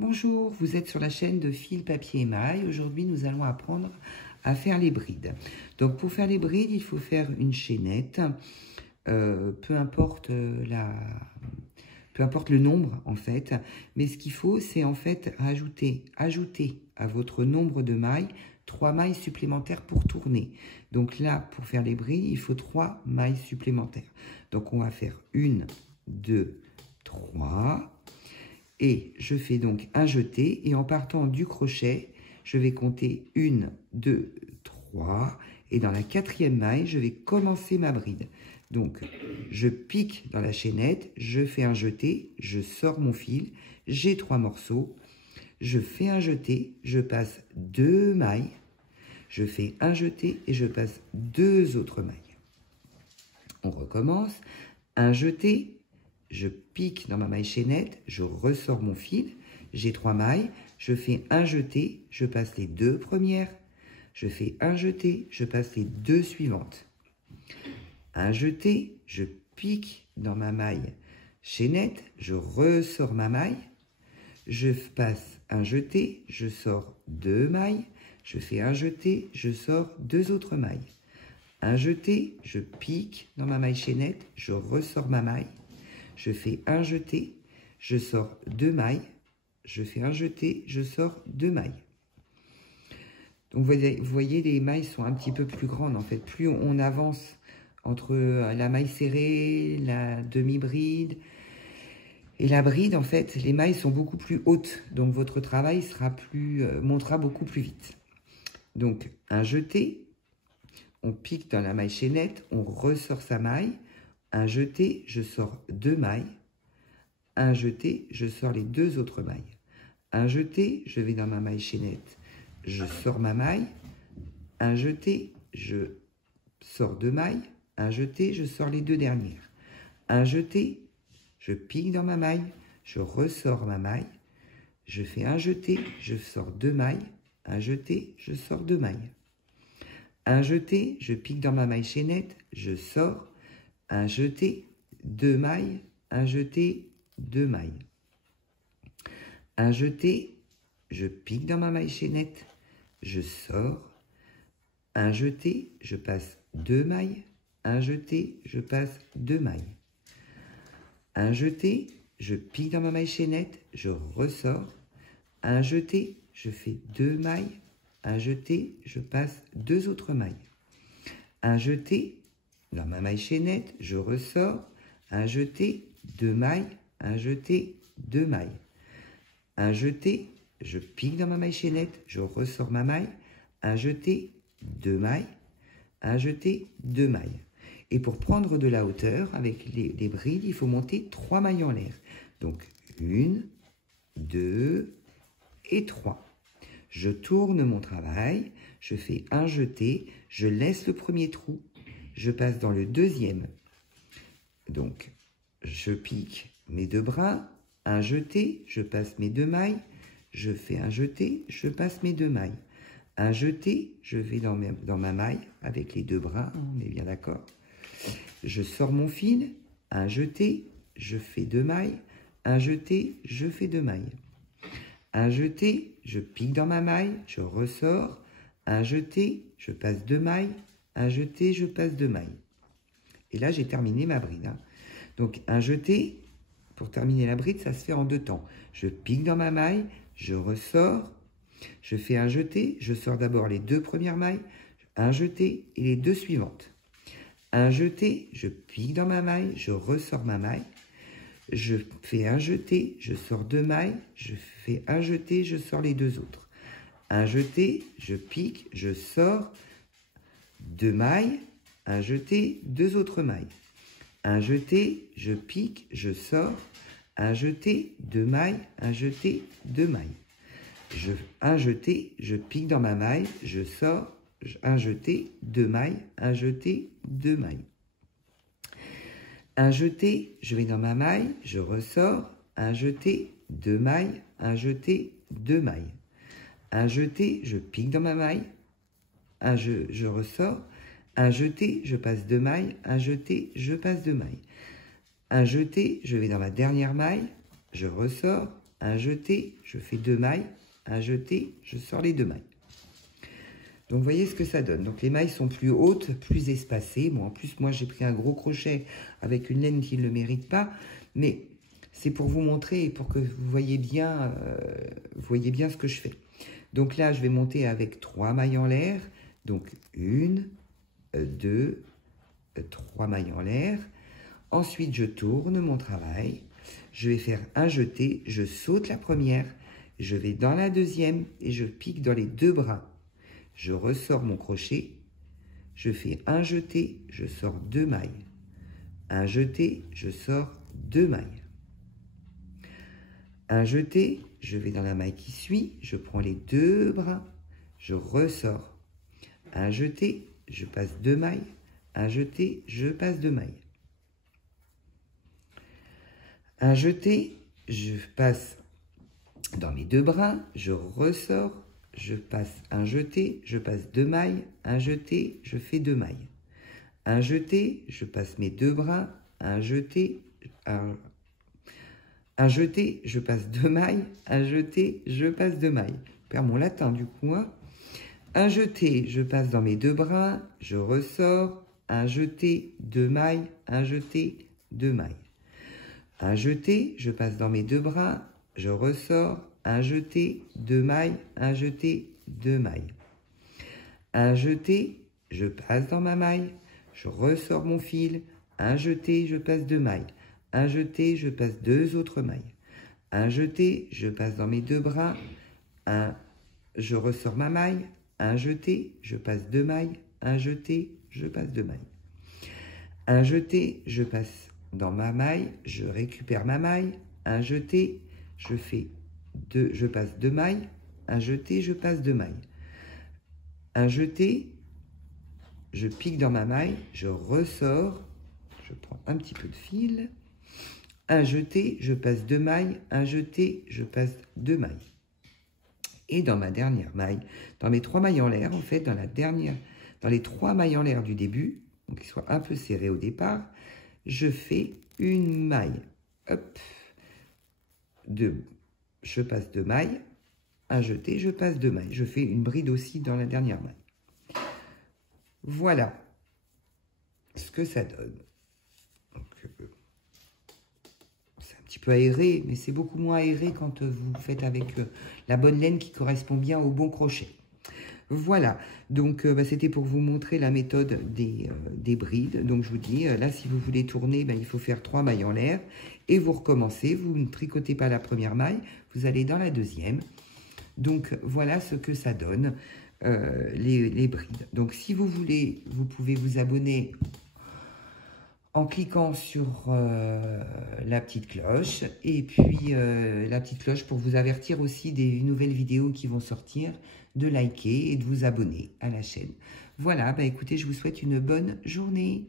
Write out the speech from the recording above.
Bonjour, vous êtes sur la chaîne de Fil, Papier, Émail. Aujourd'hui, nous allons apprendre à faire les brides. Donc, pour faire les brides, il faut faire une chaînette, peu importe le nombre, en fait. Mais ce qu'il faut, c'est en fait ajouter à votre nombre de mailles 3 mailles supplémentaires pour tourner. Donc là, pour faire les brides, il faut 3 mailles supplémentaires. Donc, on va faire 1, 2, 3... Et je fais donc un jeté, et en partant du crochet, je vais compter 1, 2, 3, et dans la 4e maille, je vais commencer ma bride. Donc, je pique dans la chaînette, je fais un jeté, je sors mon fil, j'ai 3 morceaux, je fais un jeté, je passe 2 mailles, je fais un jeté et je passe 2 autres mailles. On recommence, un jeté, je pique dans ma maille chaînette, je ressors mon fil, j'ai 3 mailles, je fais un jeté, je passe les 2 premières, je fais un jeté, je passe les 2 suivantes. Un jeté, je pique dans ma maille chaînette, je ressors ma maille, je passe un jeté, je sors 2 mailles, je fais un jeté, je sors 2 autres mailles. Un jeté, je pique dans ma maille chaînette, je ressors ma maille, je fais un jeté, je sors 2 mailles, je fais un jeté, je sors 2 mailles. Donc vous voyez, les mailles sont un petit peu plus grandes en fait. Plus on avance entre la maille serrée, la demi-bride et la bride, en fait, les mailles sont beaucoup plus hautes. Donc votre travail montera beaucoup plus vite. Donc un jeté, on pique dans la maille chaînette, on ressort sa maille. Un jeté, je sors 2 mailles. Un jeté, je sors les 2 autres mailles. Un jeté, je vais dans ma maille chaînette, je sors ma maille. Un jeté, je sors 2 mailles. Un jeté, je sors les 2 dernières. Un jeté, je pique dans ma maille, je ressors ma maille. Je fais un jeté, je sors 2 mailles. Un jeté, je sors 2 mailles. Un jeté, je pique dans ma maille chaînette, je sors. Un jeté, 2 mailles, un jeté, 2 mailles. Un jeté, je pique dans ma maille chaînette, je sors. Un jeté, je passe 2 mailles. Un jeté, je passe 2 mailles. Un jeté, je pique dans ma maille chaînette, je ressors. Un jeté, je fais 2 mailles. Un jeté, je passe 2 autres mailles. Un jeté, dans ma maille chaînette, je ressors, un jeté, 2 mailles, un jeté, 2 mailles. Un jeté, je pique dans ma maille chaînette, je ressors ma maille, un jeté, 2 mailles, un jeté, 2 mailles. Et pour prendre de la hauteur, avec les brides, il faut monter 3 mailles en l'air. Donc, 1, 2 et 3. Je tourne mon travail, je fais un jeté, je laisse le premier trou, je passe dans le deuxième. Donc, je pique mes 2 brins, un jeté, je passe mes 2 mailles, je fais un jeté, je passe mes 2 mailles. Un jeté, je vais dans ma maille avec les 2 brins, on est bien d'accord. Je sors mon fil, un jeté, je fais 2 mailles, un jeté, je fais 2 mailles. Un jeté, je pique dans ma maille, je ressors, un jeté, je passe 2 mailles, un jeté, je passe 2 mailles. Et là, j'ai terminé ma bride. Donc, un jeté, pour terminer la bride, ça se fait en 2 temps. Je pique dans ma maille, je ressors, je fais un jeté, je sors d'abord les 2 premières mailles, un jeté et les 2 suivantes. Un jeté, je pique dans ma maille, je ressors ma maille, je fais un jeté, je sors 2 mailles, je fais un jeté, je sors les 2 autres. Un jeté, je pique, je sors 2 mailles, un jeté, 2 autres mailles. Un jeté, je pique, je sors, un jeté, 2 mailles, un jeté, 2 mailles. Un jeté, je pique dans ma maille, je sors, un jeté, 2 mailles, un jeté, 2 mailles. Un jeté, je vais dans ma maille, je ressors, un jeté, 2 mailles, un jeté, 2 mailles. Un jeté, je pique dans ma maille, je ressors, un jeté, je passe 2 mailles, un jeté, je passe 2 mailles. Un jeté, je vais dans ma dernière maille, je ressors, un jeté, je fais 2 mailles, un jeté, je sors les 2 mailles. Donc, vous voyez ce que ça donne. Donc, les mailles sont plus hautes, plus espacées. Bon, en plus, moi, j'ai pris un gros crochet avec une laine qui ne le mérite pas. Mais c'est pour vous montrer et pour que vous voyez bien ce que je fais. Donc là, je vais monter avec 3 mailles en l'air. Donc, 1, 2, 3 mailles en l'air. Ensuite, je tourne mon travail. Je vais faire un jeté. Je saute la première. Je vais dans la deuxième et je pique dans les 2 bras. Je ressors mon crochet, je fais un jeté, je sors 2 mailles. Un jeté, je sors 2 mailles. Un jeté, je vais dans la maille qui suit, je prends les 2 bras, je ressors. Un jeté, je passe 2 mailles. Un jeté, je passe 2 mailles. Un jeté, je passe dans mes 2 bras, je ressors. Je passe un jeté, je passe 2 mailles, un jeté, je fais 2 mailles. Un jeté, je passe mes 2 bras, un jeté, je passe 2 mailles, un jeté, je passe 2 mailles. Je perds mon latin du coup. Hein. Un jeté, je passe dans mes 2 bras, je ressors, un jeté, 2 mailles, un jeté, 2 mailles. Un jeté, je passe dans mes 2 bras, je ressors, un jeté, 2 mailles, un jeté, 2 mailles. Un jeté, je passe dans ma maille, je ressors mon fil, un jeté, je passe 2 mailles. Un jeté, je passe 2 autres mailles. Un jeté, je passe dans mes 2 bras, je ressors ma maille, un jeté, je passe 2 mailles, un jeté, je passe 2 mailles. Un jeté, je passe dans ma maille, je récupère ma maille, un jeté, je passe 2 mailles, un jeté, je passe 2 mailles. Un jeté, je pique dans ma maille, je ressors, je prends un petit peu de fil, un jeté, je passe 2 mailles, un jeté, je passe 2 mailles. Et dans ma dernière maille, dans mes 3 mailles en l'air, en fait, dans les 3 mailles en l'air du début, donc qu'ils soient un peu serrés au départ, je fais une maille, hop, je passe 2 mailles, un jeté, je passe 2 mailles. Je fais une bride aussi dans la dernière maille. Voilà ce que ça donne. C'est un petit peu aéré, mais c'est beaucoup moins aéré quand vous faites avec la bonne laine qui correspond bien au bon crochet. Voilà, donc c'était pour vous montrer la méthode des brides. Donc je vous dis, là si vous voulez tourner, il faut faire 3 mailles en l'air et vous recommencez. Vous ne tricotez pas la première maille, vous allez dans la deuxième. Donc voilà ce que ça donne, les brides. Donc si vous voulez, vous pouvez vous abonner en cliquant sur la petite cloche et puis la petite cloche pour vous avertir aussi des nouvelles vidéos qui vont sortir, de liker et de vous abonner à la chaîne. Voilà, écoutez, je vous souhaite une bonne journée.